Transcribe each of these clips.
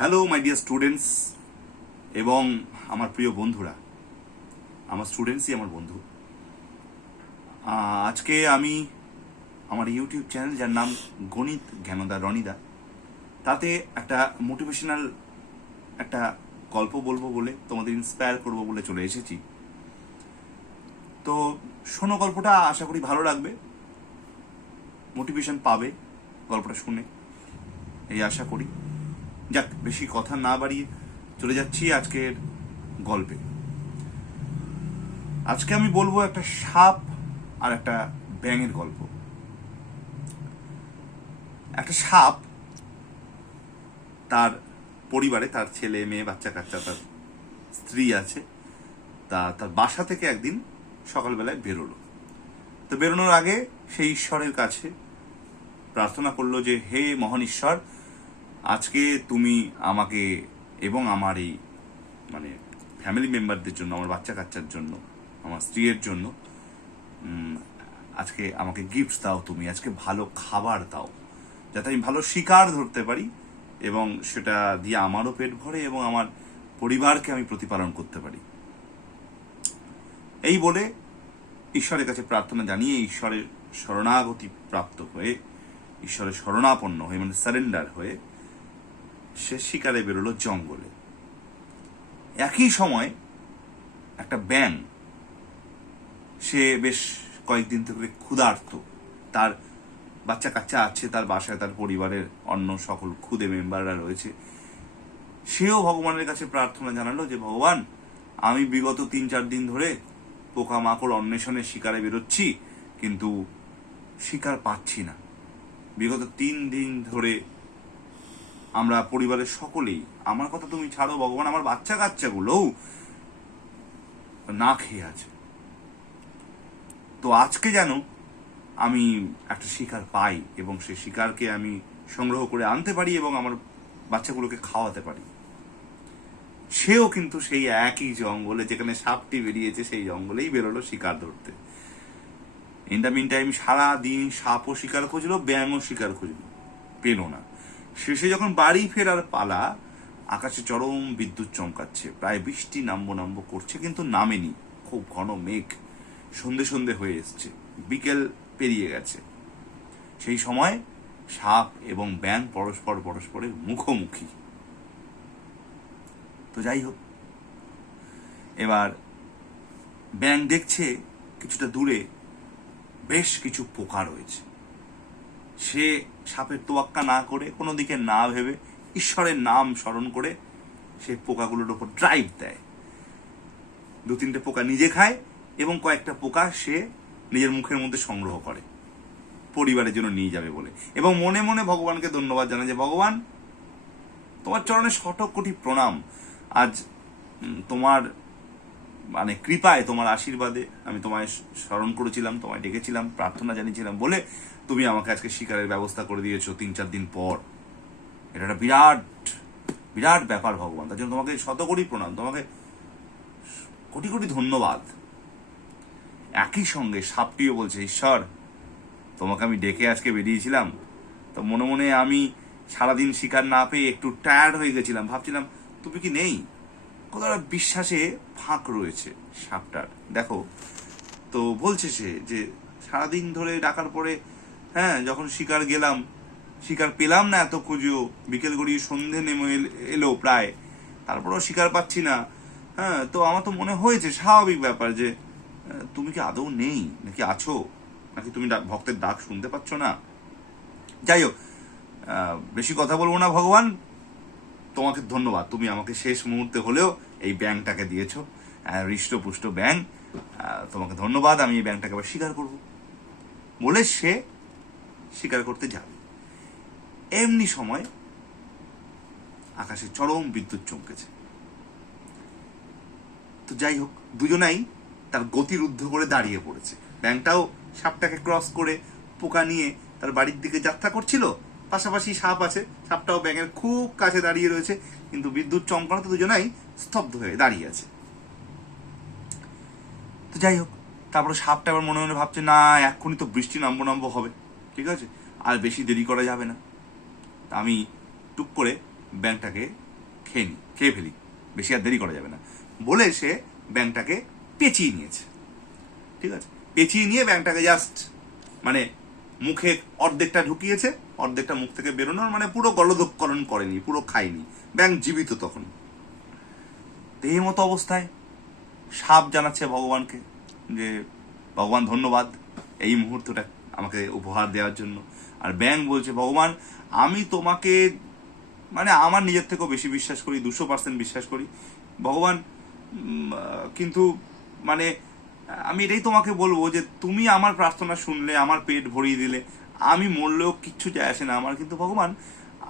Hello my dear students এবং আমার প্রিয় বন্ধুরা, আমার স্টুডেন্টসই আমার বন্ধু। আজকে আমি আমার ইউটিউব চ্যানেল যার নাম গণিত জ্ঞানদা রনিদা তাতে একটা মোটিভেশনাল একটা গল্প বলব বলে, তোমাদের ইন্সপায়ার করব বলে চলে এসেছি। তো শোনো গল্পটা, আশা করি ভালো লাগবে মোটিভেশন পাবে গল্পটা শুনে, এই আশা করি। যাক, বেশি কথা না বাড়িয়ে চলে যাচ্ছি আজকের গল্পে। আজকে আমি বলব একটা সাপ আর একটা ব্যাঙের গল্প। একটা সাপ তার পরিবারে, তার ছেলে, মেয়ে, বাচ্চা, কাচ্চা, তার স্ত্রী আছে। তা তার বাসা থেকে একদিন সকালবেলায় বেরোলো। তো বেরোনোর আগে সেই ঈশ্বরের কাছে প্রার্থনা করল যে, হে মহান ঈশ্বর আজকে তুমি আমাকে এবং আমার এই মানে ফ্যামিলি মেম্বারদের জন্য, আমার বাচ্চা কাচ্চার জন্য, আমার স্ত্রীর জন্য আজকে আমাকে গিফট দাও তুমি। আজকে ভালো খাবার দাও। যাতে আমি ভালো শিকার ধরতে পারি এবং সেটা দিয়ে আমারও পেট ভরে এবং আমার পরিবারকে আমি প্রতিপালন করতে পারি। এই বলে ঈশ্বরের কাছে প্রার্থনা জানিয়ে ঈশ্বরের শরণাগতি প্রাপ্ত হয়ে, ঈশ্বরের শরণাপন্ন হয়ে মানে সারেন্ডার হয়ে সে শিকারে বেরোলো জঙ্গলে। একই সময় একটা ব্যাং সে বেশ কয়েকদিন থেকে ক্ষুধার্ত। তার বাচ্চা কাচ্চা আছে, তার বাসায়, তার পরিবারের অন্য সকল ক্ষুদে মেম্বাররা রয়েছে। সেও ভগবানের কাছে প্রার্থনা জানালো যে, ভগবান, আমি বিগত তিন চার দিন ধরে পোকামাকড় অন্বেষণের শিকারে বেরোচ্ছি, কিন্তু শিকার পাচ্ছি না। বিগত তিন দিন ধরে আমরা পরিবারের সকলেই, আমার কথা তুমি ছাড়ো ভগবান, আমার বাচ্চা কাচ্চাগুলোও না খেয়ে আছে। তো আজকে যেন আমি একটা শিকার পাই এবং সেই শিকারকে আমি সংগ্রহ করে আনতে পারি এবং আমার বাচ্চাগুলোকে খাওয়াতে পারি। সেও কিন্তু সেই একই জঙ্গলে, যেখানে সাপটি বেরিয়েছে, সেই জঙ্গলেই বেরোলো শিকার ধরতে। ইন দ্য মিন টাইম সারাদিন সাপও শিকার খুঁজলো, ব্যাঙও শিকার খুঁজলো। পেল না। শেষে যখন বাড়ি ফেরার পালা, আকাশে চরম বিদ্যুৎ চমকাচ্ছে। প্রায় বৃষ্টি নামবো নামবো করছে, কিন্তু নামেনি। খুব ঘন মেঘ সন্ধে সন্ধে হয়ে এসছে। বিকেল পেরিয়ে গেছে। সেই সময় সাপ এবং ব্যাং পরস্পর পরস্পরের মুখোমুখি। তো যাই হোক, এবার ব্যাং দেখছে কিছুটা দূরে বেশ কিছু পোকা রয়েছে। সে সাপের তোয়াক্কা না করে, কোনো দিকে না ভেবে, ঈশ্বরের নাম স্মরণ করে সে পোকাগুলোর ওপর ড্রাইভ দেয়। দু তিনটে পোকা নিজে খায় এবং কয়েকটা পোকা সে নিজের মুখের মধ্যে সংগ্রহ করে। পরিবারের জন্য নিয়ে যাবে বলে। এবং মনে মনে ভগবানকে ধন্যবাদ জানা যে, ভগবান, তোমার চরণে শতক কোটি প্রণাম। আজ তোমার মানে কৃপায় তোমার আশীর্বাদে আমি তোমায় স্মরণ করেছিলাম, তোমায় ডেকেছিলাম, প্রার্থনা জানিয়েছিলাম বলে তুমি আমাকে আজকে শিকারের ব্যবস্থা করে দিয়েছ তিন চার দিন পর। এটা একটা বিরাট বিরাট ব্যাপার ভগবান। তার জন্য তোমাকে শত কোটি প্রণাম। তোমাকে কোটি কোটি ধন্যবাদ। একই সঙ্গে সাপটিও বলছে, ঈশ্বর, তোমাকে আমি ডেকে আজকে বেরিয়েছিলাম। তো মনে মনে আমি সারাদিন শিকার না পেয়ে একটু টায়ার্ড হয়ে গেছিলাম। ভাবছিলাম, তুমি কি নেই? একটা বিশ্বাসে ফাঁক রয়েছে সাপটার। দেখো, তো বলছে সে যে সারাদিন ধরে ডাকার পরে হ্যাঁ যখন শিকার গেলাম শিকার পেলাম না এত খুঁজেও বিকেল গড়িয়ে সন্ধে নেমে এলো প্রায়। তারপরেও শিকার পাচ্ছি না। হ্যাঁ তো আমার তো মনে হয়েছে স্বাভাবিক ব্যাপার যে তুমি কি আদৌ নেই? নাকি আছো? নাকি তুমি ভক্তের ডাক শুনতে পাচ্ছ না? যাই হোক বেশি কথা বলব না ভগবান। তোমাকে ধন্যবাদ তুমি আমাকে শেষ মুহূর্তে হলেও এই ব্যাংকটাকে দিয়েছ হৃষ্টপুষ্ট ব্যাং আহ, তোমাকে ধন্যবাদ আমি এই ব্যাংকটাকে আবার স্বীকার করব। বলে সে স্বীকার করতে যাবে এমনি সময় আকাশে চরম বিদ্যুৎ চমকেছে। তো যাই হোক, দুজনাই তার গতিরুদ্ধ করে দাঁড়িয়ে পড়েছে। ব্যাংকটাও সাপটাকে ক্রস করে পোকা নিয়ে তার বাড়ির দিকে যাত্রা করছিল। পাশাপাশি সাপ আছে, সাপটাও ব্যাঙের খুব কাছে দাঁড়িয়ে রয়েছে, কিন্তু বিদ্যুৎ চমকানো তো দুজনাই স্তব্ধ হয়ে দাঁড়িয়ে আছে। তো যাই হোক, তারপরে সাপটা আবার মনে মনে ভাবছে, না, এক্ষুনি তো বৃষ্টি নামবো নামবো হবে। ঠিক আছে? আর বেশি দেরি করা যাবে না। আমি টুক করে ব্যাংকটাকে খেয়ে নিই খেয়ে ফেলি। বেশি আর দেরি করা যাবে না। বলে সে ব্যাংকটাকে পেঁচিয়ে নিয়েছে। ঠিক আছে? পেঁচিয়ে নিয়ে ব্যাংকটাকে জাস্ট মানে মুখে অর্ধেকটা ঢুকিয়েছে, অর্ধেকটা মুখ থেকে বেরোনোর মানে পুরো গলদকরণ করেনি, পুরো খায়নি। ব্যাংক জীবিত তখন। এই মতো অবস্থায় সাপ জানাচ্ছে ভগবানকে যে, ভগবান ধন্যবাদ, এই মুহূর্তটা আমাকে উপহার দেওয়ার জন্য। আর ব্যাং বলছে, ভগবান, আমি তোমাকে মানে আমার নিজের থেকেও বেশি বিশ্বাস করি, দুশো পার্সেন্ট বিশ্বাস করি। ভগবান কিন্তু মানে আমি এটাই তোমাকে বলব যে, তুমি আমার প্রার্থনা শুনলে, আমার পেট ভরিয়ে দিলে, আমি মরলেও কিচ্ছু যায় আসে না আমার। কিন্তু ভগবান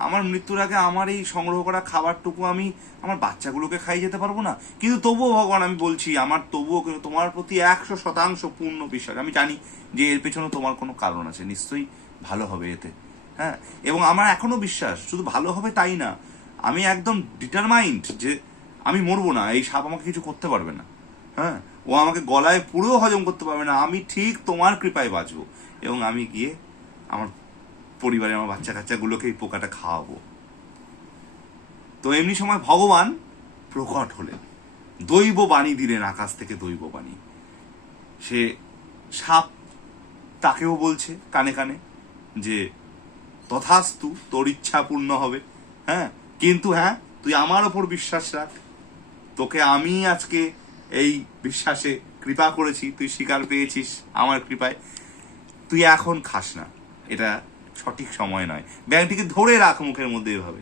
আমার মৃত্যুর আগে আমার এই সংগ্রহ করা খাবারটুকু আমি আমার বাচ্চাগুলোকে খাই যেতে পারব না। কিন্তু তবুও ভগবান, আমি বলছি, আমার তবুও কিন্তু তোমার প্রতি একশো শতাংশ পূর্ণ বিশ্বাস। আমি জানি যে এর পেছনে তোমার কোনো কারণ আছে। নিশ্চয়ই ভালো হবে এতে। হ্যাঁ? এবং আমার এখনও বিশ্বাস, শুধু ভালো হবে তাই না। আমি একদম ডিটারমাইন্ড যে আমি মরবো না। এই সাপ আমাকে কিছু করতে পারবে না। হ্যাঁ? ও আমাকে গলায় পুরো হজম করতে পারবে না। আমি ঠিক তোমার কৃপায় বাঁচবো। এবং আমি গিয়ে আমার পরিবারে আমার বাচ্চা কাচ্চাগুলোকে এই পোকাটা খাওয়াবো। তো এমনি সময় ভগবান প্রকট হলেন। দৈব বাণী দিলেন আকাশ থেকে দৈব বাণী। সে সাপ তাকেও বলছে কানে কানে যে, তথাস্তু তোর ইচ্ছা পূর্ণ হবে। হ্যাঁ কিন্তু হ্যাঁ তুই আমার ওপর বিশ্বাস রাখ। তোকে আমি আজকে এই বিশ্বাসে কৃপা করেছি, তুই স্বীকার পেয়েছিস আমার কৃপায়। তুই এখন খাস না। এটা সঠিক সময় নয়। ব্যাংকটিকে ধরে রাখ মুখের মধ্যে এভাবে।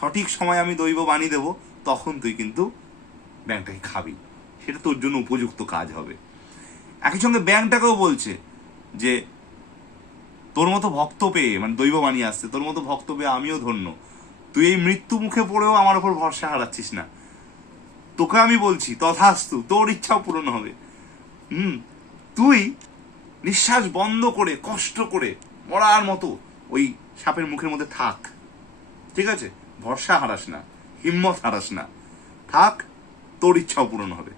সঠিক সময় আমি দৈব বাণী দেবো, তখন তুই কিন্তু ব্যাংকটাকে খাবি। সেটা তোর জন্য উপযুক্ত কাজ হবে। একই সঙ্গে ব্যাংকটাকেও বলছে যে, তোর মতো ভক্ত পেয়ে মানে দৈব বাণী আসছে, তোর মতো ভক্ত পেয়ে আমিও ধন্য। তুই এই মৃত্যু মুখে পড়েও আমার উপর ভরসা হারাচ্ছিস না। তোকে আমি বলছি, তথাস্তু তোর ইচ্ছাও পূরণ হবে। হুম, তুই নিঃশ্বাস বন্ধ করে, কষ্ট করে মরার মতো। ওই সাপের মুখের মধ্যে থাক। ঠিক আছে? ভরসা হারাস না। হিম্মত হারাস না। থাক, তোর ইচ্ছাও পূরণ হবে।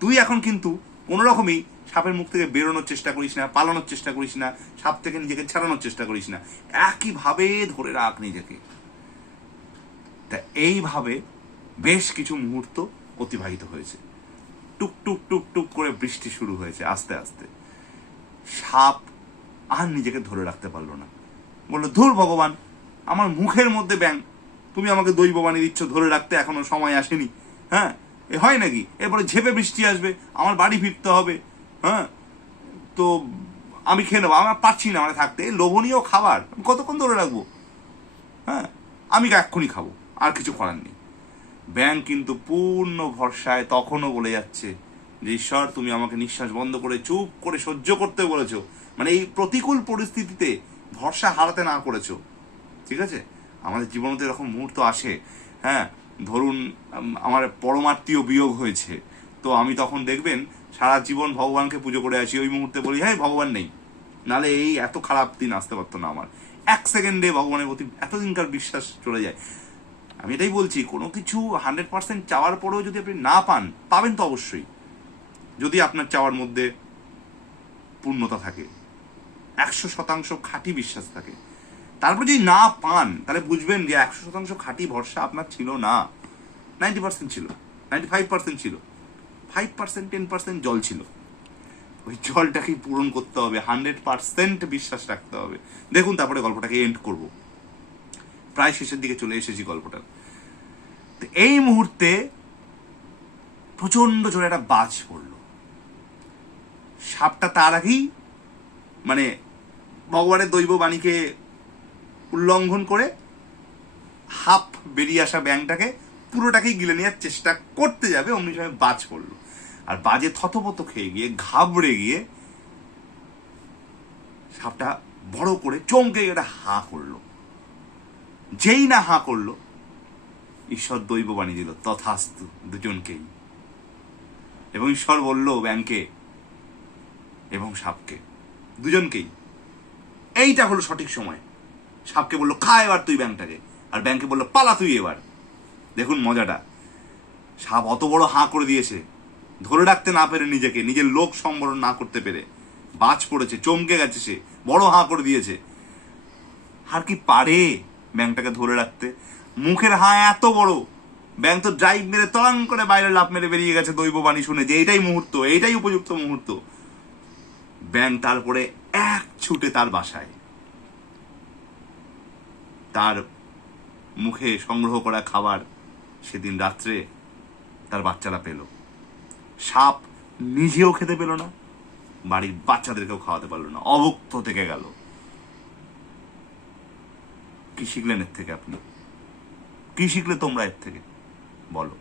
তুই এখন কিন্তু কোনো রকমই সাপের মুখ থেকে বেরোনোর চেষ্টা করিস না, পালানোর চেষ্টা করিস না, সাপ থেকে নিজেকে ছাড়ানোর চেষ্টা করিস না। একইভাবে ধরে রাখ নিজেকে। তা এইভাবে বেশ কিছু মুহূর্ত অতিবাহিত হয়েছে। টুক টুক টুক টুক করে বৃষ্টি শুরু হয়েছে আস্তে আস্তে। সাপ আর নিজেকে ধরে রাখতে পারল না। বলল, ধুর ভগবান, আমার মুখের মধ্যে ব্যাং তুমি আমাকে দৈব বাণী দিচ্ছ ধরে রাখতে এখনও সময় আসেনি হ্যাঁ? এ হয় নাকি? এরপরে ঝেপে বৃষ্টি আসবে, আমার বাড়ি ফিরতে হবে হ্যাঁ? তো আমি খেয়ে নেব আমার পারছি না মানে থাকতে। লোভনীয় খাবার কতক্ষণ ধরে রাখব? হ্যাঁ? আমি এক্ষুনি খাব, আর কিছু করার নেই। ব্যাংক কিন্তু পূর্ণ ভরসায় তখনও বলে যাচ্ছে যে ঈশ্বর তুমি আমাকে নিঃশ্বাস বন্ধ করে চুপ করে সহ্য করতে বলেছ। মানে এই প্রতিকূল পরিস্থিতিতে ভরসা হারাতে না করেছ। ঠিক আছে? আমাদের জীবনে তো এরকম মুহূর্ত আসে। হ্যাঁ ধরুন আমার পরমাত্মীয় বিয়োগ হয়েছে। তো আমি তখন দেখবেন, সারা জীবন ভগবানকে পুজো করে আছি ওই মুহূর্তে বলি হ্যাঁ ভগবান নেই। নালে এই এত খারাপ দিন আসতে পারতো না আমার। এক সেকেন্ডে ভগবানের প্রতি এতদিনকার বিশ্বাস চলে যায়। আমি এটাই বলছি, কোনো কিছু হান্ড্রেড পার্সেন্ট চাওয়ার পরেও যদি আপনি না পান, পাবেন তো অবশ্যই। যদি আপনার চাওয়ার মধ্যে পূর্ণতা থাকে, একশো শতাংশ খাঁটি বিশ্বাস থাকে, তারপর যদি না পান, তাহলে বুঝবেন যে একশো শতাংশ খাঁটি ভরসা আপনার ছিল না। নাইনটি পার্সেন্ট ছিল, নাইনটি ফাইভ পার্সেন্ট ছিল, ফাইভ পার্সেন্ট, টেন পার্সেন্ট জল ছিল। ওই জলটাকেই পূরণ করতে হবে, হান্ড্রেড পার্সেন্ট বিশ্বাস রাখতে হবে। দেখুন, তারপরে গল্পটাকে এন্ড করব। প্রায় শেষের দিকে চলে এসেছি গল্পটার। তো এই মুহূর্তে প্রচণ্ড জোরে একটা বাজ পড়ল। সাপটা তার আগেই মানে ভগবানের দৈব বাণীকে উল্লঙ্ঘন করে হাফ বেরিয়ে আসা ব্যাংকটাকে পুরোটাকেই গিলে নেওয়ার চেষ্টা করতে যাবে, অমনি সময় বাজ পড়ল। আর বাজে থতপত খেয়ে গিয়ে, ঘাবড়ে গিয়ে সাপটা বড় করে চমকে গিয়ে হাঁ করল। যেই না হাঁ করল, ঈশ্বর দৈব বাণী দিল, তথাস্তু দুজনকেই। এবং ঈশ্বর বলল ব্যাংকে এবং সাপকে। দুজনকেই। এইটা হলো সঠিক সময়। সাপকে বলল, খা এবার তুই ব্যাংকটাকে। আর ব্যাংকে বলল, পালা তুই এবার। দেখুন মজাটা। সাপ অত বড় হাঁ করে দিয়েছে। ধরে রাখতে না পেরে নিজেকে, নিজের লোক সম্বরণ না করতে পেরে। বাজ পড়েছে, চমকে গেছে সে, বড় হাঁ করে দিয়েছে। আর কি পারে ব্যাংকটাকে ধরে রাখতে? মুখের হাঁ এত বড়। ব্যাংক তো ড্রাইভ মেরে তলাং করে বাইরে লাভ মেরে বেরিয়ে গেছে দৈববাণী শুনে যে, এইটাই মুহূর্ত, এইটাই উপযুক্ত মুহূর্ত। ব্যাংক তারপরে এক ছুটে তার বাসায়। তার মুখে সংগ্রহ করা খাবার সেদিন রাত্রে তার বাচ্চারা পেল। সাপ নিজেও খেতে পেল না, বাড়ির বাচ্চাদেরকেও খাওয়াতে পারল না, অভুক্ত থেকে গেল। কি শিখলেন এর থেকে আপনি? কি শিখলে তোমরা এর থেকে? বলো।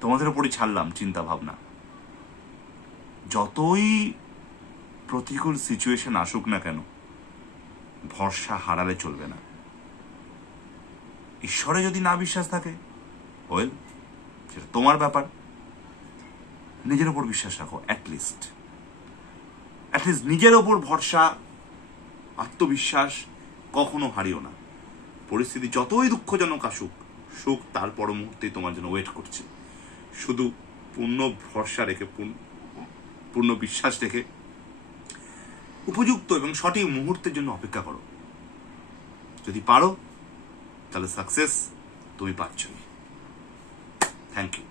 তোমাদের উপরই ছাড়লাম চিন্তা ভাবনা। যতই প্রতিকূল সিচুয়েশন আসুক না কেন, ভরসা হারালে চলবে না। ঈশ্বরে যদি না বিশ্বাস থাকে ওয়েল সেটা তোমার ব্যাপার। নিজের ওপর বিশ্বাস রাখো অ্যাটলিস্ট অ্যাটলিস্ট নিজের ওপর ভরসা, আত্মবিশ্বাস কখনো হারিও না। পরিস্থিতি যতই দুঃখজনক আসুক, সুখ তার পর মুহূর্তেই তোমার জন্য ওয়েট করছে। শুধু পূর্ণ ভরসা রেখে পূর্ণ- বিশ্বাস রেখে উপযুক্ত এবং সঠিক মুহূর্তের জন্য অপেক্ষা করো। যদি পারো, তাহলে সাকসেস তুমি পাচ্ছ থ্যাংক ইউ